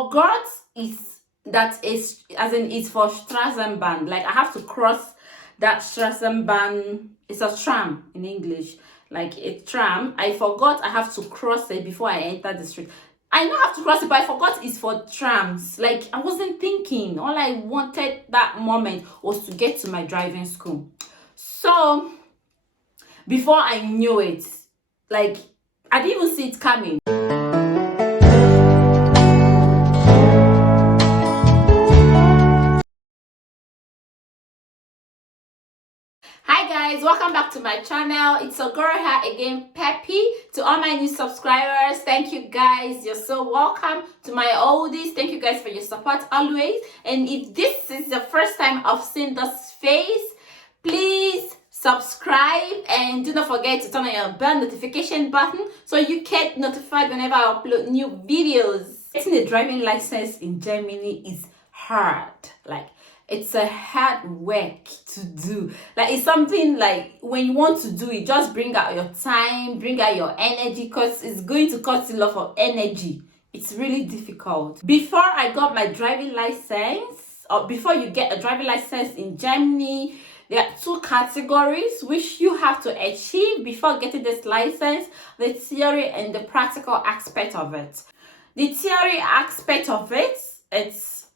Forgot is as in it's for Straßenbahn. Like I have to cross that Straßenbahn. It's a tram in English, like a tram. I forgot I have to cross it before I enter the street. I know I have to cross it, but I forgot it's for trams. Like I wasn't thinking. All I wanted that moment was to get to my driving school. So before I knew it, like I didn't even see it coming. Hi guys, welcome back to my channel. It's a girl here again, Peppy. To all my new subscribers, thank you guys. You're so welcome. To my oldies, thank you guys for your support always. And if this is the first time I've seen this face, please subscribe and do not forget to turn on your bell notification button so you get notified whenever I upload new videos. Getting a driving license in Germany is hard. Like it's a hard work to do. Like it's something like when you want to do it, just bring out your time, bring out your energy, because it's going to cost a lot of energy. It's really difficult. Before I got my driving license, or before you get a driving license in Germany, there are two categories which you have to achieve before getting this license: the theory and the practical aspect of it. The theory aspect of it, it's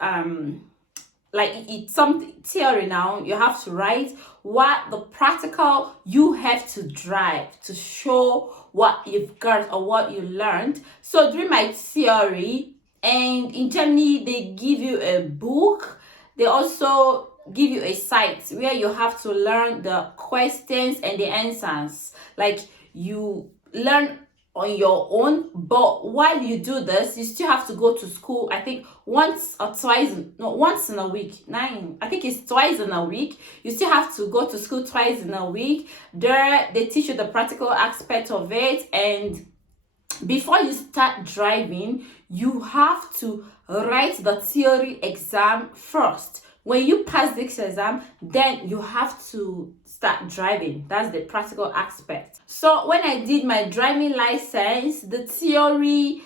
like it's some theory. Now you have to write what the practical you have to drive to show what you've got or what you learned. So during my theory, and in Germany they give you a book, they also give you a site where you have to learn the questions and the answers. Like you learn on your own, but while you do this, you still have to go to school. I think once in a week. I think it's twice in a week. You still have to go to school twice in a week. There they teach you the practical aspect of it, and before you start driving, you have to write the theory exam first. When you pass this exam, then you have to start driving. That's the practical aspect. So when I did my driving license, the theory,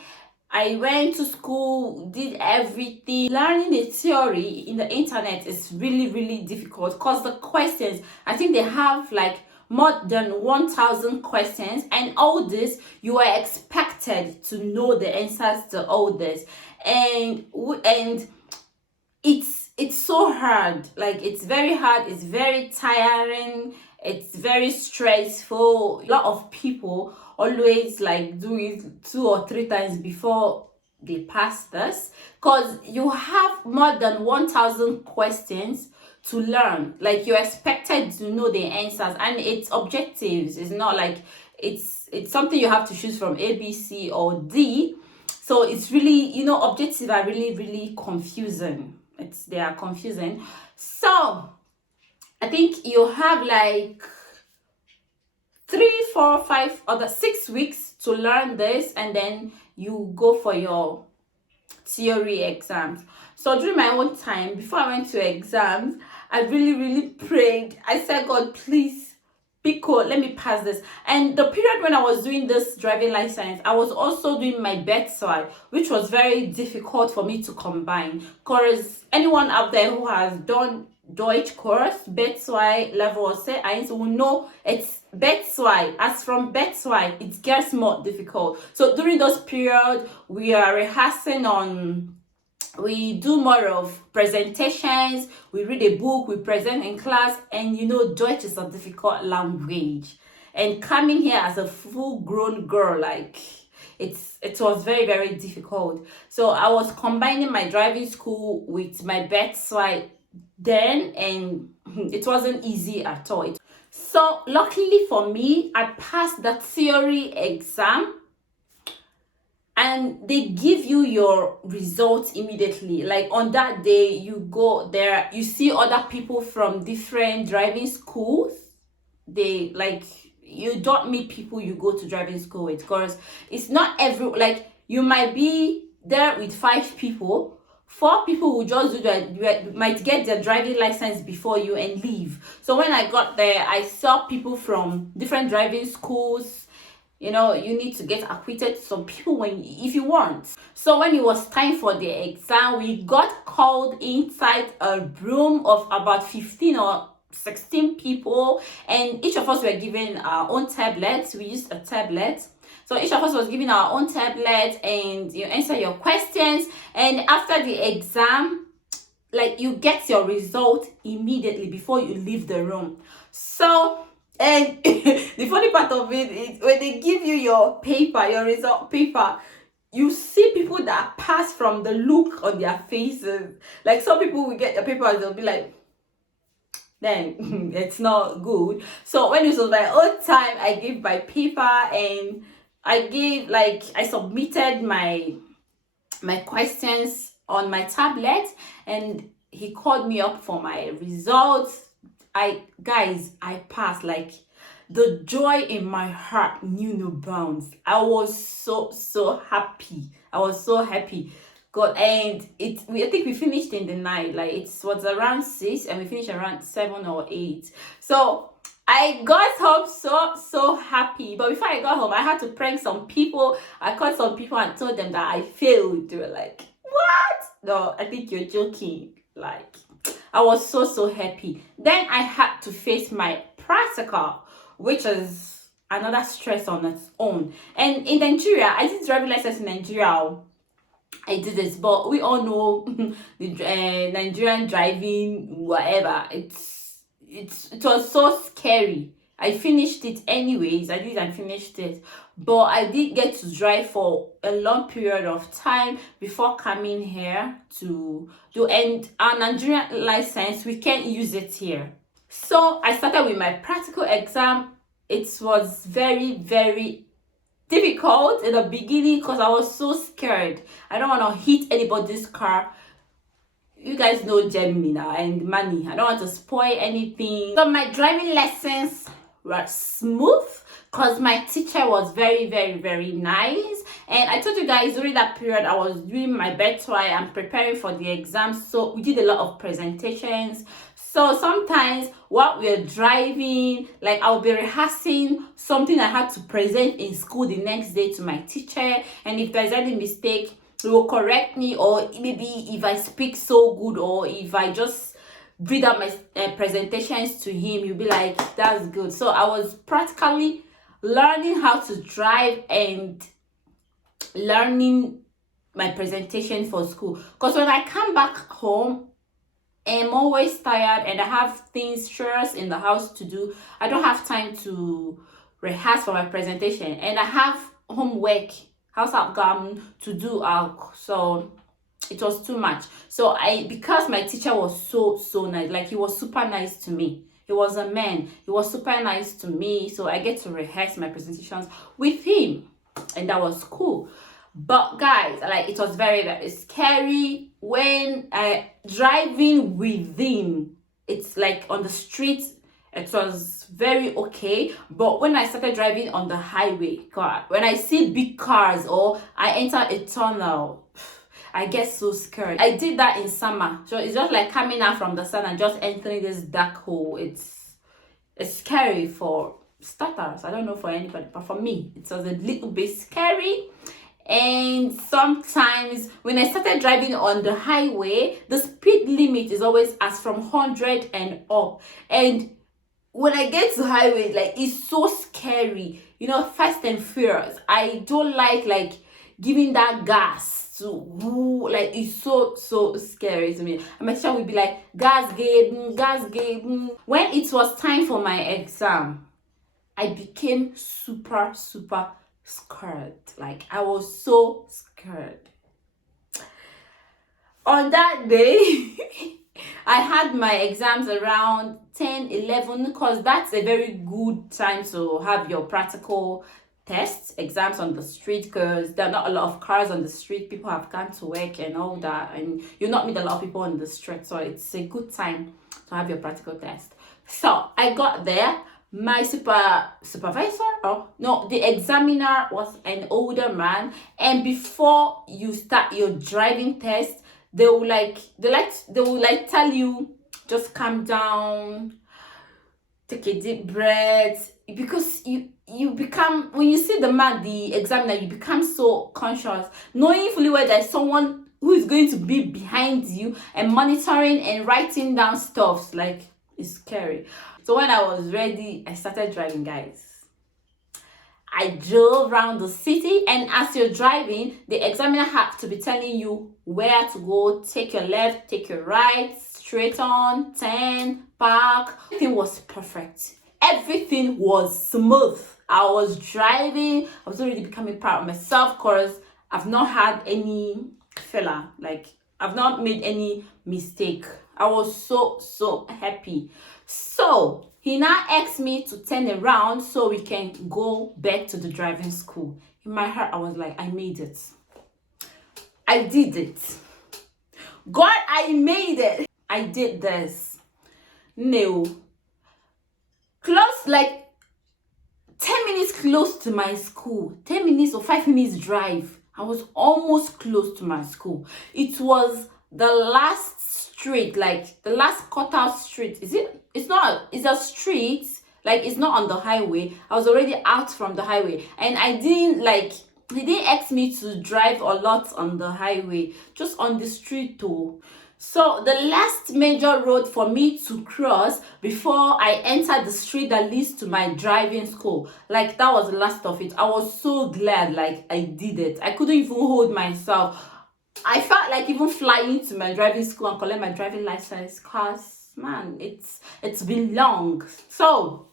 I went to school, did everything. Learning the theory in the internet is really difficult because the questions, I think they have like more than 1,000 questions, and all this you are expected to know the answers to all this, and it's so hard. Like it's very hard, it's very tiring, it's very stressful. A lot of people always like do it 2 or 3 times before they pass this, because you have more than 1,000 questions to learn. Like you're expected to know the answers, and it's objectives. It's not like it's something you have to choose from A, B, C, or D. So it's really, objectives are really confusing. They are confusing. So I think you have like 3, 4, 5 other 6 weeks to learn this, and then you go for your theory exams. So during my own time, before I went to exams, I really prayed. I said, God, please be cool, let me pass this. And the period when I was doing this driving license, I was also doing my bedside, which was very difficult for me to combine, because anyone out there who has done Deutsch course, bedside level C1 will know it's bedside. As from bedside, it gets more difficult. So during those periods, we are rehearsing we do more of presentations, we read a book, we present in class, and Deutsch is a difficult language. And coming here as a full-grown girl, like it was very difficult. So I was combining my driving school with my bedside then, and it wasn't easy at all. So luckily for me, I passed the theory exam, and they give you your results immediately. Like on that day, you go there, you see other people from different driving schools. They like, you don't meet people you go to driving school with, because it's not like you might be there with 5 people. 4 people will just might get their driving license before you and leave. So when I got there, I saw people from different driving schools, you know, you need to get acquitted some people when if you want. So when it was time for the exam, we got called inside a room of about 15 or 16 people, and each of us were given our own tablets. We used a tablet, so each of us was given our own tablet, and you answer your questions. And after the exam, like, you get your result immediately before you leave the room. So, and the funny part of it is when they give you your paper, your result paper, you see people that pass from the look on their faces. Like, some people will get their papers, they'll be like, then it's not good. So when it was my own time, I gave my paper, and I submitted my questions on my tablet, and he called me up for my results. I passed. Like, the joy in my heart knew no bounds. I was so happy. God, and I think we finished in the night. Like, it was around 6 and we finished around 7 or 8. So I got home so happy. But before I got home, I had to prank some people. I called some people and told them that I failed. They were like, what? No, I think you're joking. Like, I was so happy. Then I had to face my practical, which is another stress on its own. And in Nigeria, I did driving license in Nigeria. I did this, but we all know the Nigerian driving, whatever. It was so scary. I finished it anyways. I did and finished it, but I did get to drive for a long period of time before coming here to do. And our Nigerian license, we can't use it here. So I started with my practical exam. It was very difficult in the beginning because I was so scared. I don't want to hit anybody's car. You guys know Gemini and money. I don't want to spoil anything. So my driving lessons were smooth because my teacher was very nice. And I told you guys during that period I was doing my bedside and preparing for the exam. So we did a lot of presentations. So sometimes while we're driving, like, I'll be rehearsing something I had to present in school the next day to my teacher. And if there's any mistake, he will correct me, or maybe if I speak so good, or if I just read out my presentations to him, he'll be like, that's good. So I was practically learning how to drive and learning my presentation for school. Because when I come back home, I'm always tired and I have chores in the house to do. I don't have time to rehearse for my presentation, and I have homework, house outcome to do. So it was too much. So because my teacher was so nice, like, he was super nice to me. He was a man. He was super nice to me. So I get to rehearse my presentations with him, and that was cool. But guys, like, it was very scary when driving with him. It's like on the street, it was very okay. But when I started driving on the highway, God, when I see big cars or I enter a tunnel, I get so scared. I did that in summer. So it's just like coming out from the sun and just entering this dark hole. It's scary for starters. I don't know for anybody, but for me, it was a little bit scary. And sometimes when I started driving on the highway, the speed limit is always as from 100 and up. And when I get to highway, like, it's so scary, you know, fast and furious. I don't like giving that gas to who, like, it's so scary to me. And my teacher would be like, gas gave. When it was time for my exam, I became super scared. Like, I was so scared. On that day, I had my exams around 10-11 because that's a very good time to have your practical tests, exams on the street, because there are not a lot of cars on the street. People have gone to work and all that, and you'll not meet a lot of people on the street. So it's a good time to have your practical test. So I got there. My supervisor, the examiner was an older man, and before you start your driving test, they will tell you, just calm down, take a deep breath, because you become, when you see the examiner, you become so conscious, knowing fully well there's someone who is going to be behind you and monitoring and writing down stuff. Like, it's scary. So when I was ready, I started driving, guys. I drove around the city, and as you're driving, the examiner had to be telling you where to go. Take your left, take your right, straight on, turn, park. Everything was perfect. Everything was smooth. I was driving. I was already becoming proud of myself because I've not had any failure. Like, I've not made any mistake. I was so happy. So he now asked me to turn around so we can go back to the driving school. In my heart, I was like, I made it. I did it. God, I made it. I did this. No. Close, like 10 minutes close to my school. 10 minutes or 5 minutes drive. I was almost close to my school. It was the last street, like the last cutout street. It's a street, like it's not on the highway. I was already out from the highway, and he didn't ask me to drive a lot on the highway, just on the street too. So the last major road for me to cross before I entered the street that leads to my driving school, like that was the last of it. I was so glad, like I did it. I couldn't even hold myself. I felt like even flying to my driving school and collect my driving license, cause man, it's been long. So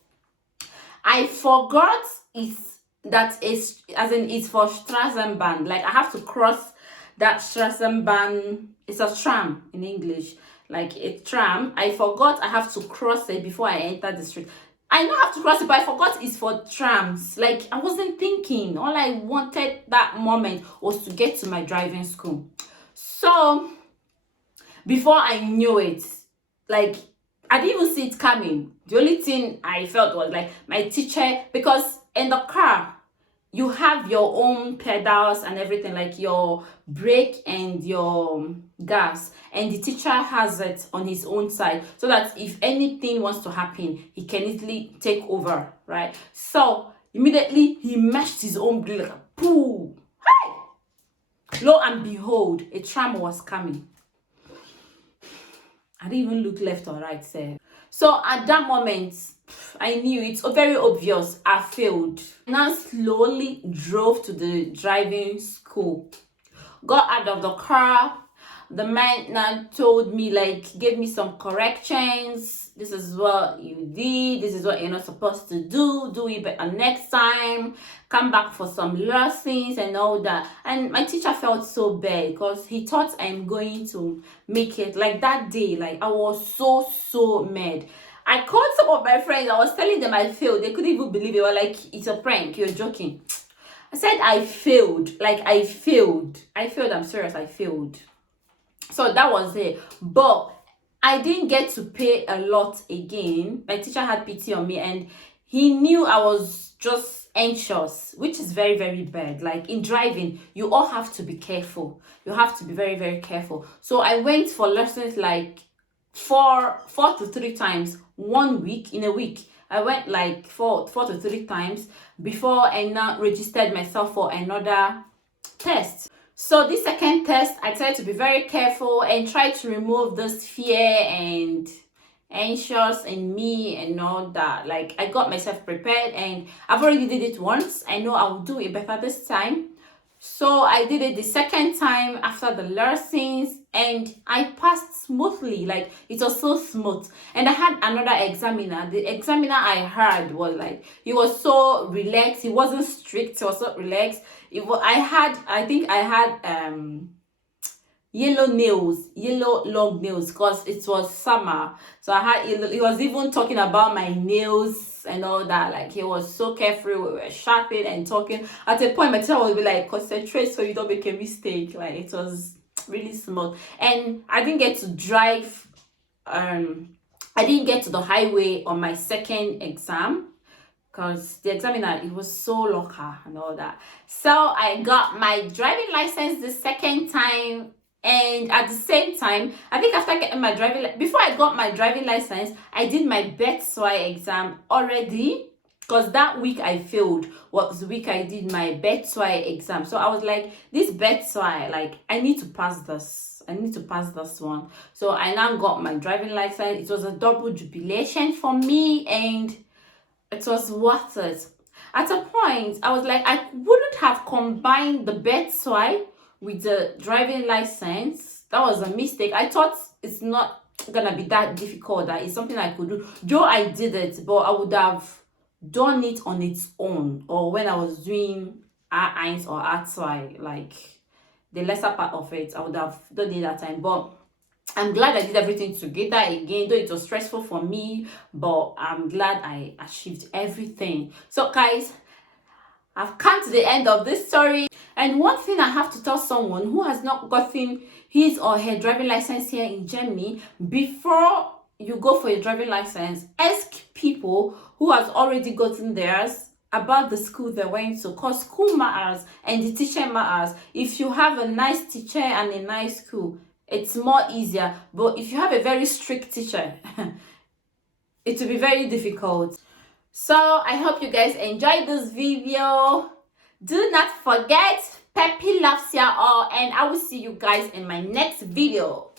I forgot it's for Straßenbahn. Like, I have to cross that Straßenbahn. It's a tram in English, like a tram. I forgot I have to cross it before I enter the street. I know I have to cross it, but I forgot it's for trams. Like, I wasn't thinking. All I wanted that moment was to get to my driving school. So before I knew it, like, I didn't even see it coming. The only thing I felt was like my teacher, because in the car you have your own pedals and everything, like your brake and your gas, and the teacher has it on his own side so that if anything wants to happen, he can easily take over, right? So immediately he mashed his own brake, like, pooh, hey! Lo and behold, a tram was coming. I didn't even look left or right, sir. So at that moment, I knew it's very obvious I failed. And I slowly drove to the driving school. Got out of the car. The man now told me, like, gave me some corrections. This is what you did. This is what you're not supposed to do. Do it better next time. Come back for some lessons and all that. And my teacher felt so bad because he thought I'm going to make it. Like, that day, like, I was so mad. I called some of my friends. I was telling them I failed. They couldn't even believe it. They were like, it's a prank. You're joking. I said I failed. Like, I failed. I'm serious. I failed. So that was it. But I didn't get to pay a lot again. My teacher had pity on me, and he knew I was just anxious, which is very bad. Like, in driving, you all have to be careful. You have to be very careful. So I went for lessons like four to 3 times 1 week. In a week, I went like four to 3 times before I now registered myself for another test. So this second test, I tried to be very careful and try to remove this fear and anxious in me and all that. Like, I got myself prepared, and I've already did it once. I know I'll do it better this time. So I did it the second time after the lessons, and I passed smoothly. Like, it was so smooth. And I had another examiner. The examiner I had was like, he was so relaxed. He wasn't strict. He was so relaxed. I think I had yellow long nails, because it was summer. So he was even talking about my nails and all that. Like, he was so carefree. We were shopping and talking. At a point, my teacher would be like, concentrate so you don't make a mistake. Like, it was really smooth. And I didn't get to drive. I didn't get to the highway on my second exam, because the examiner, it was so local and all that. So I got my driving license the second time. And at the same time, I think after getting my before I got my driving license, I did my Betsy exam already. because that week I failed was the week I did my Betsy exam. So I was like, this Betsy, like, I need to pass this. I need to pass this one. So I now got my driving license. It was a double jubilation for me, and it was worth it. At a point, I was like, I wouldn't have combined the Betsy with the driving license. That was a mistake. I thought it's not gonna be that difficult, that it's something I could do. Though I did it, but I would have done it on its own, or when I was doing R1 or R2, like the lesser part of it, I would have done it that time. But I'm glad I did everything together again, though it was stressful for me, but I'm glad I achieved everything. So guys, I've come to the end of this story. And one thing I have to tell someone who has not gotten his or her driving license here in Germany: before you go for your driving license, ask people who has already gotten theirs about the school they went to, because school matters and the teacher matters. If you have a nice teacher and a nice school, it's more easier. But if you have a very strict teacher, it will be very difficult. So I hope you guys enjoyed this video. Do not forget, Peppy loves you all, and I will see you guys in my next video.